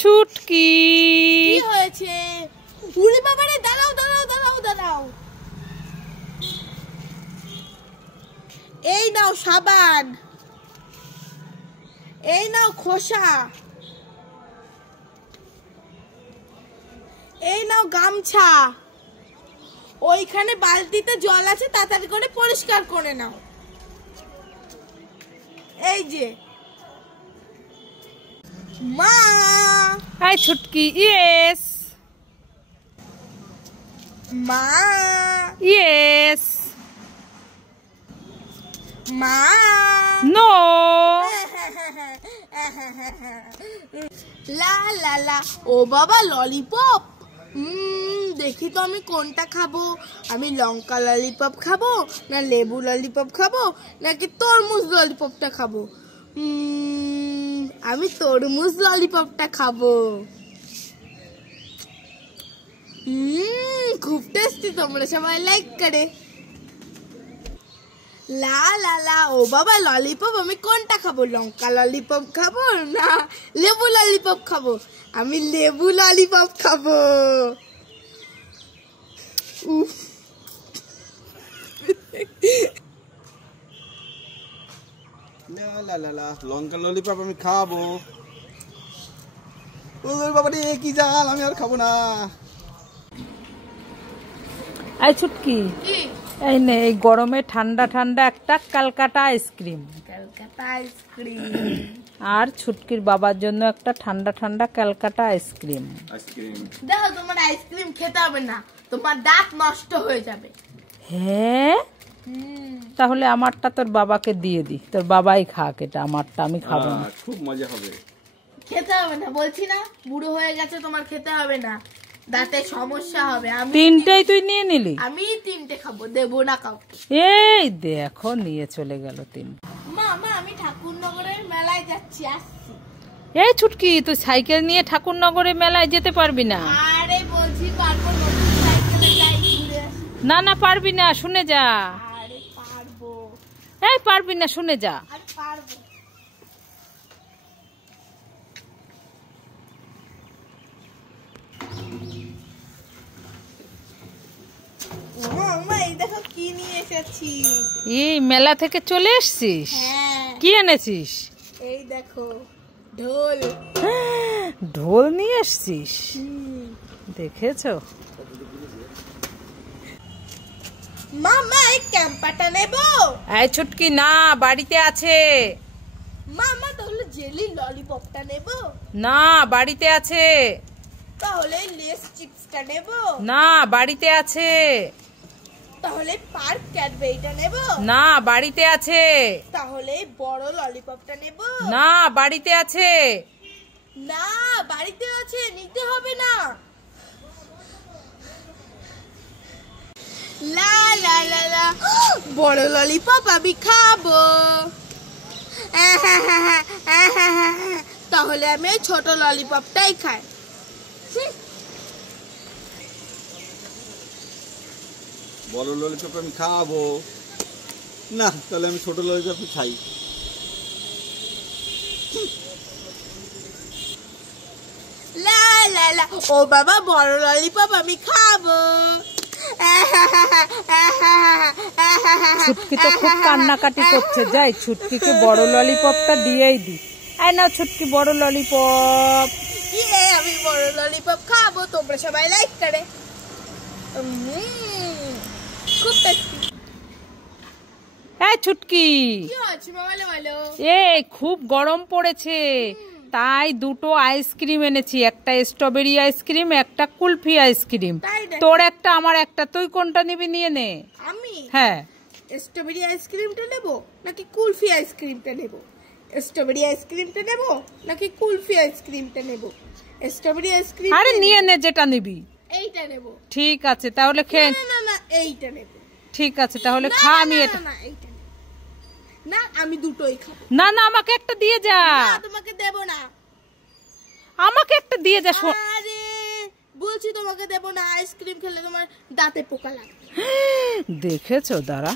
ছুটকি কি হয়েছে? উড়ি বাবারে, দাঁড়াও দাঁড়াও দাঁড়াও দাঁড়াও। এই নাও সাবান, এই নাও খোসা, এই নাও গামছা, ওইখানে বালতিতে জল আছে, তাড়াতাড়ি করে পরিষ্কার করে নাও। এই যে মা। হাই ছুটকি। ইয়েস মা। ইয়েস মা। নো লা লা লা। ও বাবা, ললিপপ। দেখি তো আমি কোনটা খাবো। আমি লঙ্কা ললিপপ খাবো, না লেবু ললিপপ খাবো, নাকি তরমুজ ললিপপটা খাবো? আমি তরমুজ ললিপপটা খাবো। খুব টেস্টি, তোমরা সবাই লাইক করে। লা লা লা। ও বাবা, ললিপপ আমি কোনটা খাবো? লঙ্কা ললিপপ খাবো, না লেবু ললিপপ খাবো? আমি লেবু ললিপপ খাবো। লঙ্কা ললিপপ আমি খাবো। বাবা রে, কি জাল, আমি আর খাবো না। এই ছুটকি, এই নে, এই গরমে ঠান্ডা ঠান্ডা একটা ক্যালকাটা আইসক্রিম। ক্যালকাটা আইসক্রিম। আর ছুটকির বাবার জন্য একটা ঠান্ডা ঠান্ডা ক্যালকাটা আইসক্রিম। দেখো, তোমার আইসক্রিম খেতে হবে না, তোমার দাঁত নষ্ট হয়ে যাবে। হ্যাঁ, তাহলে আমারটা তোর বাবাকে দিয়ে দি, তোর বাবাই খাক এটা, আমারটা আমি খাবো না। খুব মজা হবে। খেতে হবে না বলছি না, বুড়ো হয়ে গেছে, তোমার খেতে হবে না, দাঁতে সমস্যা হবে। আমি তিনটেই তুই নিয়ে নিলি? আমি তিনটে খাবো, দেবো না কাউকে। এই দেখো, নিয়ে চলে গেল তিনটে। মা মা, আমি ঠাকুরনগরের মেলায় যাচ্ছি, আসছি। এই ছুটকি, তুই সাইকেল নিয়ে ঠাকুরনগরে মেলায় যেতে পারবি না। আরে বলছি পারবো, নতুন সাইকেলে যাই, ঘুরে আসি। না না, পারবি না, শুনে যা। আরে পারবো। এই পারবি না, শুনে যা। আরে পারবো। মা, এই দেখো কি নিয়ে এসেছি। এই মেলা থেকে চলে এসছিস? হ্যাঁ। কি এনেছিস? এই দেখো, ঢোল। ঢোল নিয়ে এসছিস? দেখেছো? মামা, এই ক্যাম্পাটা নেবো? এই ছুটকি, না, বাড়িতে আছে। মামা, তাহলে জেলি ললিপপটা নেবো? না, বাড়িতে আছে। তাহলে লেস চিপসটা নেবো? না, বাড়িতে আছে। তাহলে পার্ক ক্যাডবেরিটা নেবো? না, বাড়িতে আছে। তাহলে বড় ললিপপটা নেবো? না, বাড়িতে আছে। না, বাড়িতে আছে, নিতে হবে না। লা লা লা লা। বড় ললিপপ আমি খাবো। তাহলে আমি ছোট ললিপপটাই খাই। বড় ললিপপ আমি খাবো না, তাহলে আমি ছোট ললিপপ খাই। লা লা লা। ও বাবা, বড় ললিপপ আমি খাবো। ছুটকি তো খুব কান্নাকাটি করছে, যাই ছুটকিকে বড় ললিপপটা দিয়েই দি। এই নাও ছুটকি, বড় ললিপপ। আমি বড় ললিপপ খাবো, তোমরা সবাই লাইক করে। খুব টেস্টি। এই ছুটকি, কি হচ্ছে বলো বলো? এই খুব গরম পড়েছে, তাই দুটো আইসক্রিম এনেছি, একটা স্ট্রবেরি আইসক্রিম, একটা কুলফি আইসক্রিম। তোর একটা, আমার একটা, তুই কোনটা নিবি নিয়ে নে। আমি? হ্যাঁ। স্ট্রবেরি আইসক্রিমটা নেবো নাকি কুলফি আইসক্রিমটা নেবো? স্ট্রবেরি আইসক্রিমটা নেবো নাকি কুলফি আইসক্রিমটা নেবো? Strawberry ice cream. আরে নিয়ে নে, যেটা নিবি। এইটা নেবো। ঠিক আছে, তাহলে খেয়ে। না না না, এইটা নেবো। ঠিক আছে, তাহলে খা। আমি এটা না, এইটা নেবো না, আমি দুটোই খাবো। না না, আমাকে একটা দিয়ে যা। না, তোমাকে দেবো না। আমাকে একটা দিয়ে যা। আরে বলছি তোমাকে দেবো না, আইসক্রিম খেলে তোমার দাঁতে পোকা লাগবে। দেখেছো, দাঁড়া।